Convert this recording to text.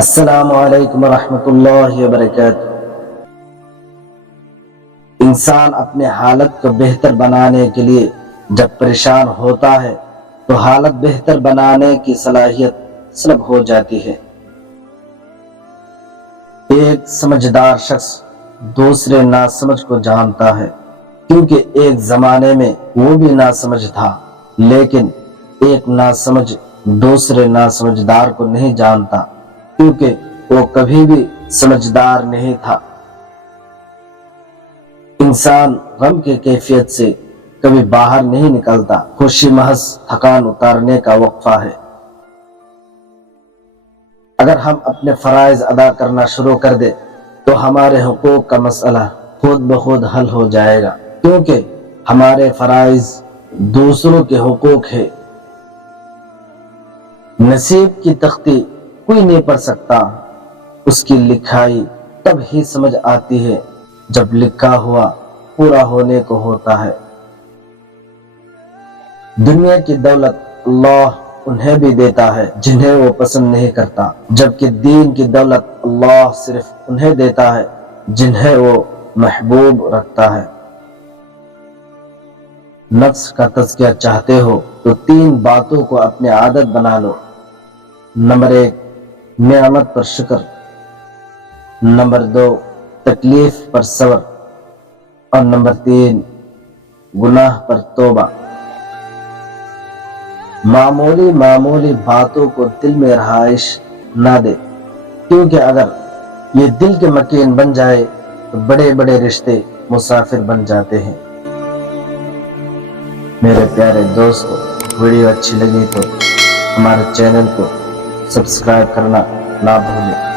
السلام علیکم ورحمۃ اللہ وبرکاتہ۔ انسان اپنے حالت کو بہتر بنانے کے لیے جب پریشان ہوتا ہے تو حالت بہتر بنانے کی صلاحیت سلب ہو جاتی ہے۔ ایک سمجھدار شخص دوسرے ناسمجھ کو جانتا ہے، کیونکہ ایک زمانے میں وہ بھی ناسمجھ تھا، لیکن ایک ناسمجھ دوسرے ناسمجھدار کو نہیں جانتا، کیونکہ وہ کبھی بھی سمجھدار نہیں تھا۔ انسان غم کی کیفیت سے کبھی باہر نہیں نکلتا، خوشی محض تھکان اتارنے کا وقفہ ہے۔ اگر ہم اپنے فرائض ادا کرنا شروع کر دیں تو ہمارے حقوق کا مسئلہ خود بخود حل ہو جائے گا، کیونکہ ہمارے فرائض دوسروں کے حقوق ہے۔ نصیب کی تختی کوئی نہیں پڑھ سکتا، اس کی لکھائی تب ہی سمجھ آتی ہے جب لکھا ہوا پورا ہونے کو ہوتا ہے۔ دنیا کی دولت اللہ انہیں بھی دیتا ہے جنہیں وہ پسند نہیں کرتا، جبکہ دین کی دولت اللہ صرف انہیں دیتا ہے جنہیں وہ محبوب رکھتا ہے۔ نفس کا تزکیہ چاہتے ہو تو 3 باتوں کو اپنی عادت بنا لو۔ نمبر 1، نعمت پر شکر۔ نمبر 2، تکلیف پر صبر۔ اور نمبر 3، گناہ پر توبہ۔ معمولی باتوں کو دل میں رہائش نہ دے، کیونکہ اگر یہ دل کے مکین بن جائے تو بڑے بڑے رشتے مسافر بن جاتے ہیں۔ میرے پیارے دوستو، ویڈیو اچھی لگی تو ہمارے چینل کو سبسکرائب کرنا نہ بھولیں۔